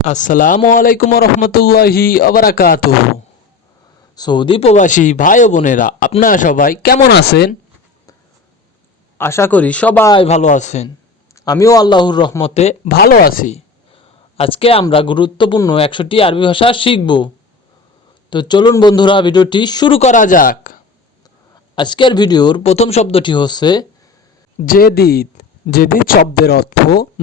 আসসালামু আলাইকুম রহমতুল্লাহি আবরাকাত সৌদি প্রবাসী ভাই বোনেরা, আপনারা সবাই কেমন আছেন? আশা করি সবাই ভালো আছেন। আমিও আল্লাহর রহমতে ভালো আছি। আজকে আমরা গুরুত্বপূর্ণ একশোটি আরবি ভাষা শিখব। তো চলুন বন্ধুরা, ভিডিওটি শুরু করা যাক। আজকের ভিডিওর প্রথম শব্দটি হচ্ছে জেদিদ। জেদিদ শব্দের অর্থ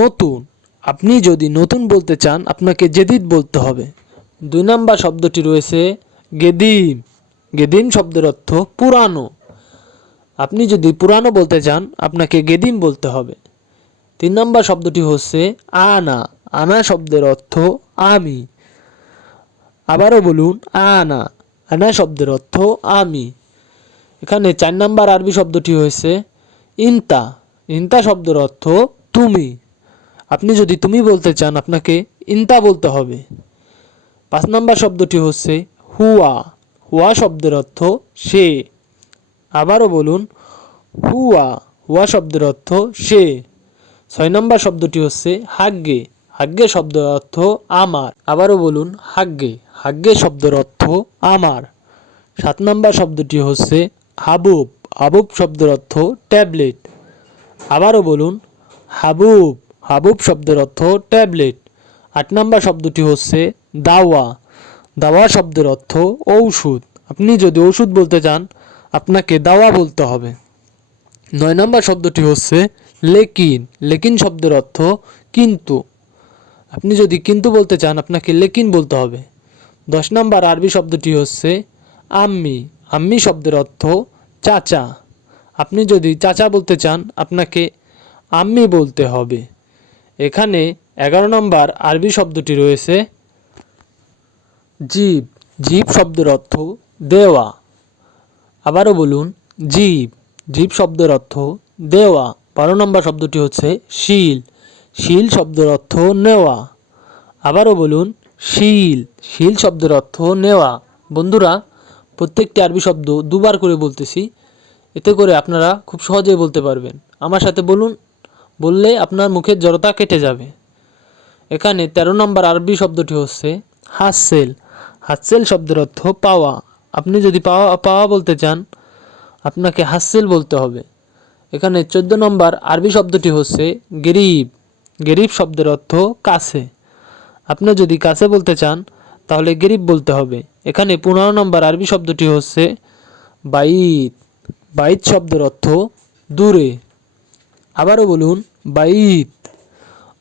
নতুন। আপনি যদি নতুন বলতে চান, আপনাকে জেদিদ বলতে হবে। দুই নাম্বার শব্দটি রয়েছে গেদিম। গেদিম শব্দের অর্থ পুরানো। আপনি যদি পুরানো বলতে চান, আপনাকে গেদিম বলতে হবে। তিন নম্বর শব্দটি হচ্ছে আনা। আনা শব্দের অর্থ আমি। আবারও বলুন, আনা। আনা শব্দের অর্থ আমি। এখানে চার নাম্বার আরবি শব্দটি হয়েছে ইনতা। ইনতা শব্দের অর্থ তুমি। আপনি যদি তুমি বলতে চান, আপনাকে ইন্তা বলতে হবে। পাঁচ নম্বর শব্দটি হচ্ছে হুয়া। হুয়া শব্দের অর্থ সে। আবারও বলুন, হুয়া। হুয়া শব্দের অর্থ সে। ছয় নম্বর শব্দটি হচ্ছে হাগ্গে। হাগ্গে শব্দের অর্থ আমার। আবারও বলুন, হাগ্গে। হাগ্গে শব্দের অর্থ আমার। সাত নম্বর শব্দটি হচ্ছে হাবুব। হাবুব শব্দের অর্থ ট্যাবলেট। আবারও বলুন, হাবুব। হাবুব শব্দের অর্থ ট্যাবলেট। আট নম্বর শব্দটি হচ্ছে দাওয়া। দাওয়া শব্দের অর্থ ঔষধ। আপনি যদি ওষুধ বলতে চান, আপনাকে দাওয়া বলতে হবে। নয় নম্বর শব্দটি হচ্ছে লেকিন। লেকিন শব্দের অর্থ কিন্তু। আপনি যদি কিন্তু বলতে চান, আপনাকে লেকিন বলতে হবে। দশ নম্বর আরবি শব্দটি হচ্ছে আম্মি। আম্মি শব্দের অর্থ চাচা। আপনি যদি চাচা বলতে চান, আপনাকে আম্মি বলতে হবে। এখানে এগারো নম্বর আরবি শব্দটি রয়েছে জীব। জীব শব্দের অর্থ দেওয়া। আবারও বলুন, জীব। জীব শব্দের অর্থ দেওয়া। বারো নম্বর শব্দটি হচ্ছে শিল। শিল শব্দের অর্থ নেওয়া। আবারও বলুন, শিল। শিল শব্দের অর্থ নেওয়া। বন্ধুরা, প্রত্যেকটি আরবি শব্দ দুবার করে বলতেছি। এতে করে আপনারা খুব সহজেই বলতে পারবেন। আমার সাথে বলুন বললে আপনার মুখের জড়তা কেটে যাবে। এখানে তেরো নম্বর আরবি শব্দটি হচ্ছে হাসেল হাসেল শব্দের অর্থ পাওয়া। আপনি যদি পাওয়া পাওয়া বলতে চান, আপনাকে হাসেল বলতে হবে। এখানে চোদ্দ নম্বর আরবি শব্দটি হচ্ছে গরিব। গরিব শব্দের অর্থ কাছে। আপনি যদি কাছে বলতে চান, তাহলে গরিব বলতে হবে। এখানে পনেরো নম্বর আরবি শব্দটি হচ্ছে বাইত। বাইত শব্দের অর্থ দূরে। আবারও বলুন, বাইত।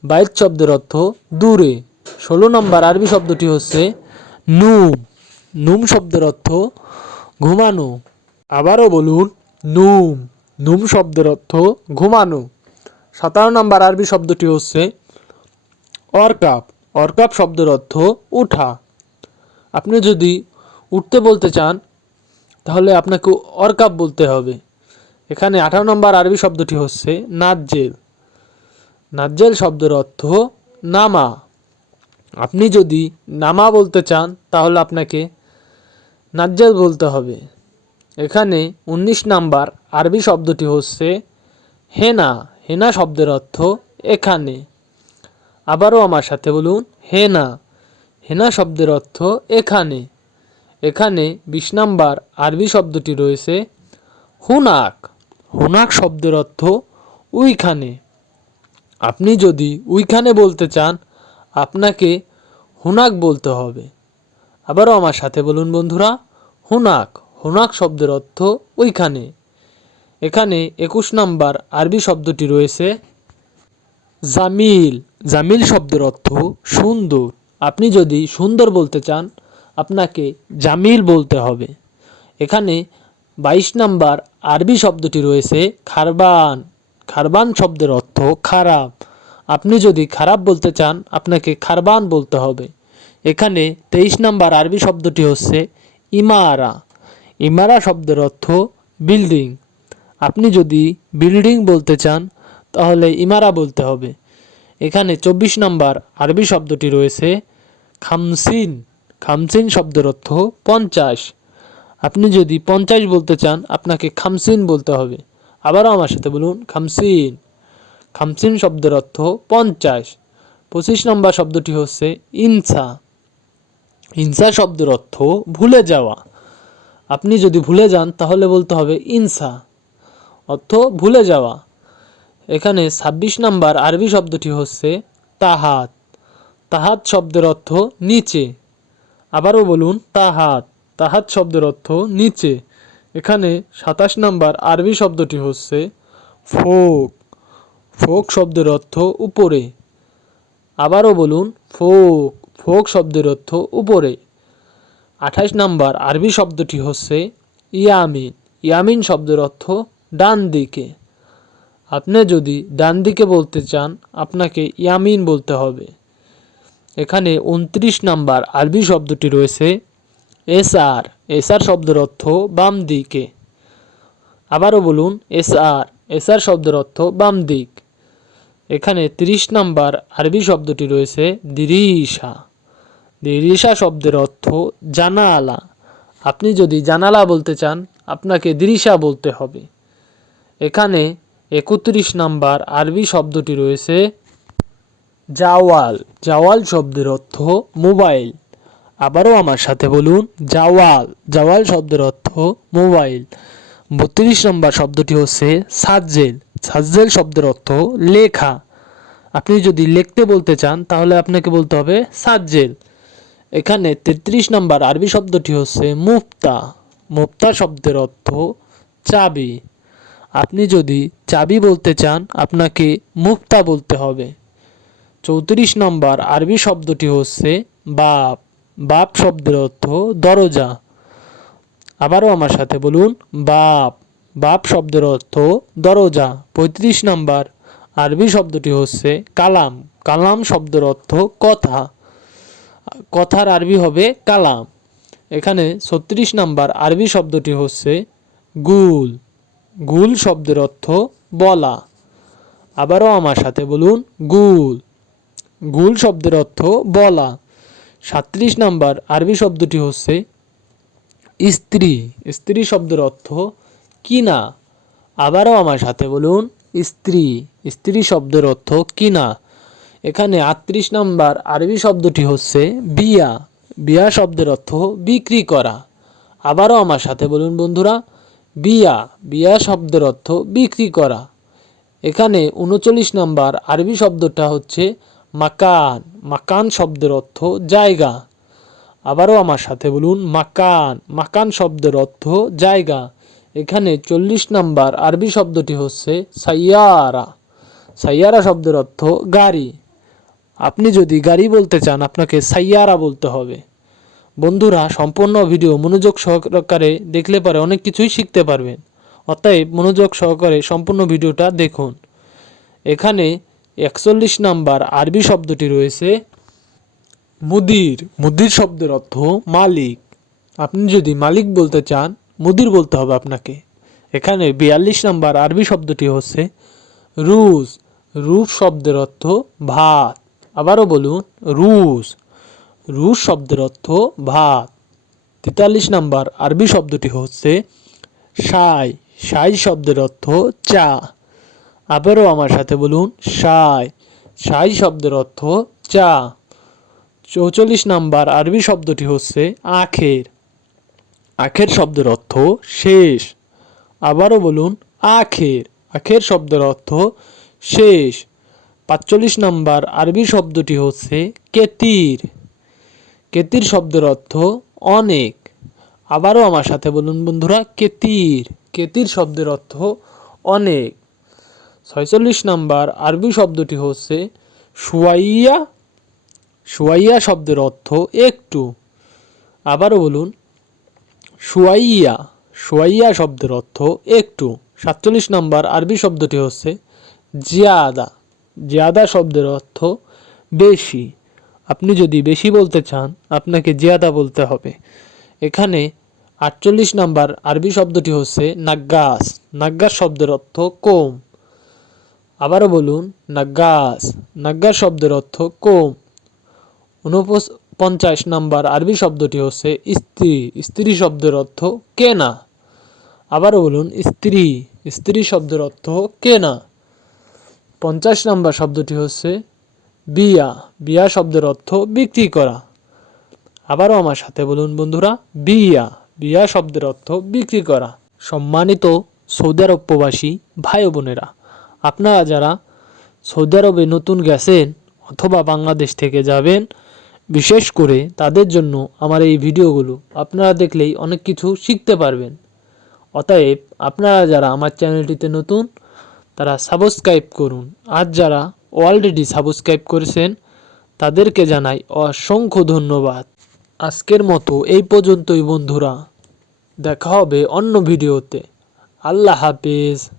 বাইত শব্দের অর্থ দূরে। ষোলো নম্বর আরবি শব্দটি হচ্ছে নুম। নুম শব্দের অর্থ ঘুমানো। আবারও বলুন, নুম। নুম শব্দের অর্থ ঘুমানো। সতেরো নম্বর আরবি শব্দটি হচ্ছে অরকাপ অরকাপ শব্দের অর্থ উঠা। আপনি যদি উঠতে বলতে চান, তাহলে আপনাকে অরকাপ বলতে হবে। এখানে আঠারো নম্বর আরবি শব্দটি হচ্ছে নাজ্জেল। নাজ্জেল শব্দের অর্থ নামা। আপনি যদি নামা বলতে চান, তাহলে আপনাকে নাজ্জেল বলতে হবে। এখানে উনিশ নাম্বার আরবি শব্দটি হচ্ছে হেনা। হেনা শব্দের অর্থ এখানে। আবারও আমার সাথে বলুন, হেনা। হেনা শব্দের অর্থ এখানে। এখানে বিশ নাম্বার আরবি শব্দটি রয়েছে হুনাক। হুনাক শব্দের অর্থ উইখানে। আপনি যদি উইখানে বলতে চান, আপনাকে হোনাক বলতে হবে। আবারও আমার সাথে বলুন বন্ধুরা, হোনাক হোনাক শব্দের অর্থ ওইখানে এখানে একুশ নাম্বার আরবি শব্দটি রয়েছে জামিল। জামিল শব্দের অর্থ সুন্দর। আপনি যদি সুন্দর বলতে চান, আপনাকে জামিল বলতে হবে। এখানে বাইশ নাম্বার আরবি শব্দটি রয়েছে খারবান। খারবান শব্দের অর্থ খারাপ। আপনি যদি খারাপ বলতে চান, আপনাকে খারবান বলতে হবে। এখানে তেইশ নাম্বার আরবি শব্দটি হচ্ছে ইমারা। ইমারা শব্দের অর্থ বিল্ডিং। আপনি যদি বিল্ডিং বলতে চান, তাহলে ইমারা বলতে হবে। এখানে চব্বিশ নাম্বার আরবি শব্দটি রয়েছে খামসিন। খামসিন শব্দের অর্থ পঞ্চাশ। আপনি যদি পঞ্চাশ বলতে চান, আপনাকে খামসিন বলতে হবে। আবারও আমার সাথে বলুন, খামসিন। খামসিন শব্দের অর্থ পঞ্চাশ। পঁচিশ নম্বর শব্দটি হচ্ছে ইনসা। ইনসা শব্দের অর্থ ভুলে যাওয়া। আপনি যদি ভুলে যান, তাহলে বলতে হবে ইনসা। অর্থ ভুলে যাওয়া। এখানে ছাব্বিশ নাম্বার আরবি শব্দটি হচ্ছে তাহাত। তাহাত শব্দের অর্থ নিচে। আবারও বলুন, তাহাত। তাহাত শব্দের অর্থ নিচে। এখানে সাতাশ নাম্বার আরবি শব্দটি হচ্ছে ফোক। ফোক শব্দের অর্থ উপরে। আবারও বলুন, ফোক। ফোক শব্দের অর্থ উপরে। আঠাশ নাম্বার আরবি শব্দটি হচ্ছে ইয়ামিন। ইয়ামিন শব্দের অর্থ ডান দিকে। আপনি যদি ডান দিকে বলতে চান, আপনাকে ইয়ামিন বলতে হবে। এখানে উনত্রিশ নাম্বার আরবি শব্দটি রয়েছে এসআর এসআর শব্দের অর্থ বাম দিকে। আবারও বলুন, এসআর এসআর শব্দের অর্থ বাম দিক। এখানে তিরিশ নাম্বার আরবি শব্দটি রয়েছে দিরিশা। দিরিশা শব্দের অর্থ জানালা। আপনি যদি জানালা বলতে চান, আপনাকে দিরিশা বলতে হবে। এখানে একত্রিশ নাম্বার আরবি শব্দটি রয়েছে জাওয়াল। জাওয়াল শব্দের অর্থ মোবাইল। আবারও আমার সাথে বলুন, জাওয়াল। জাওয়াল শব্দের অর্থ মোবাইল। বত্রিশ নম্বর শব্দটি হচ্ছে সাজ্জেল। সাজ্জেল শব্দের অর্থ লেখা। আপনি যদি লিখতে বলতে চান, তাহলে আপনাকে বলতে হবে সাজ্জেল। এখানে তেত্রিশ নম্বর আরবি শব্দটি হচ্ছে মুফতা। মুফতা শব্দের অর্থ চাবি। আপনি যদি চাবি বলতে চান, আপনাকে মুফতা বলতে হবে। চৌত্রিশ নম্বর আরবি শব্দটি হচ্ছে বাপ। বাপ শব্দের অর্থ দরজা। আবারও আমার সাথে বলুন, বাপ। বাপ শব্দের অর্থ দরজা। পঁয়ত্রিশ নাম্বার। আরবি শব্দটি হচ্ছে কালাম। কালাম শব্দের অর্থ কথা। কথার আরবি হবে কালাম। এখানে ছত্রিশ নাম্বার আরবি শব্দটি হচ্ছে গুল। গুল শব্দের অর্থ বলা। আবারও আমার সাথে বলুন, গুল। গুল শব্দের অর্থ বলা। সাত্রিশ নাম্বার আরবি শব্দটি হচ্ছে স্ত্রী। স্ত্রী শব্দের অর্থ কিনা। আবারও আমার সাথে বলুন, স্ত্রী। স্ত্রী শব্দের অর্থ কিনা। এখানে আটত্রিশ নাম্বার আরবি শব্দটি হচ্ছে বিয়া। বিয়া শব্দের অর্থ বিক্রি করা। আবারও আমার সাথে বলুন বন্ধুরা, বিয়া। বিয়া শব্দের অর্থ বিক্রি করা। এখানে উনচল্লিশ নাম্বার আরবি শব্দটা হচ্ছে মাকান মাকান শব্দের অর্থ জায়গা। আবারও আমার সাথে বলুন, মাকান মাকান শব্দের অর্থ জায়গা। এখানে চল্লিশ নাম্বার আরবি শব্দটি হচ্ছে সাইয়ারা। সাইয়ারা শব্দের অর্থ গাড়ি। আপনি যদি গাড়ি বলতে চান, আপনাকে সাইয়ারা বলতে হবে। বন্ধুরা, সম্পূর্ণ ভিডিও মনোযোগ সহকারে দেখলে পরে অনেক কিছুই শিখতে পারবেন। অতএব মনোযোগ সহকারে সম্পূর্ণ ভিডিওটা দেখুন। এখানে একচল্লিশ নাম্বার আরবি শব্দটি রয়েছে মুদির। মুদির শব্দের অর্থ মালিক। আপনি যদি মালিক বলতে চান, মুদির বলতে হবে আপনাকে। এখানে বিয়াল্লিশ নাম্বার আরবি শব্দটি হচ্ছে রুশ রুশ শব্দের অর্থ ভাত। আবারও বলুন রুশ রুশ শব্দের অর্থ ভাত। তেতাল্লিশ নাম্বার আরবি শব্দটি হচ্ছে সাই। সাই শব্দের অর্থ চা। আবারও আমার সাথে বলুন, সাই। সাই শব্দের অর্থ চা। চৌচল্লিশ নাম্বার আরবি শব্দটি হচ্ছে আখের। আখের শব্দের অর্থ শেষ। আবারও বলুন, আখের। আখের শব্দের অর্থ শেষ। পাঁচচল্লিশ নাম্বার আরবি শব্দটি হচ্ছে কেতির। কেতির শব্দের অর্থ অনেক। আবারও আমার সাথে বলুন বন্ধুরা, কেতির। কেতির শব্দের অর্থ অনেক। ছয়চল্লিশ নাম্বার আরবি শব্দটি হচ্ছে সুয়াইয়া সুয়াইয়া শব্দের অর্থ একটু। আবারও বলুন, সুয়াইয়া সুয়াইয়া শব্দের অর্থ একটু। সাতচল্লিশ নাম্বার আরবি শব্দটি হচ্ছে জিয়াদা জিয়াদা শব্দের অর্থ বেশি। আপনি যদি বেশি বলতে চান, আপনাকে জিয়াদা বলতে হবে। এখানে আটচল্লিশ নাম্বার আরবি শব্দটি হচ্ছে নাগ্গাস নাগ্গাস শব্দের অর্থ কম। আবারও বলুন, নাগ্গাস। নাগ্গাস শব্দের অর্থ কম। উনপঞ্চাশ নাম্বার আরবি শব্দটি হচ্ছে স্ত্রী। স্ত্রী শব্দের অর্থ কেনা। আবারও বলুন, স্ত্রী। স্ত্রী শব্দের অর্থ কেনা। পঞ্চাশ নাম্বার শব্দটি হচ্ছে বিয়া। বিয়া শব্দের অর্থ বিক্রি করা। আবারও আমার সাথে বলুন বন্ধুরা, বিয়া। বিয়া শব্দের অর্থ বিক্রি করা। সম্মানিত সৌদি আরব প্রবাসী ভাই বোনেরা আপনারা যারা সৌদি আরবে নতুন গেছেন অথবা বাংলাদেশ থেকে যাবেন, বিশেষ করে তাদের জন্য আমার এই ভিডিওগুলো আপনারা দেখলেই অনেক কিছু শিখতে পারবেন। অতএব আপনারা যারা আমার চ্যানেলটিতে নতুন, তারা সাবস্ক্রাইব করুন। আর যারা অলরেডি সাবস্ক্রাইব করেছেন, তাদেরকে জানাই অসংখ্য ধন্যবাদ। আজকের মতো এই পর্যন্তই বন্ধুরা। দেখা হবে অন্য ভিডিওতে। আল্লাহ হাফিজ।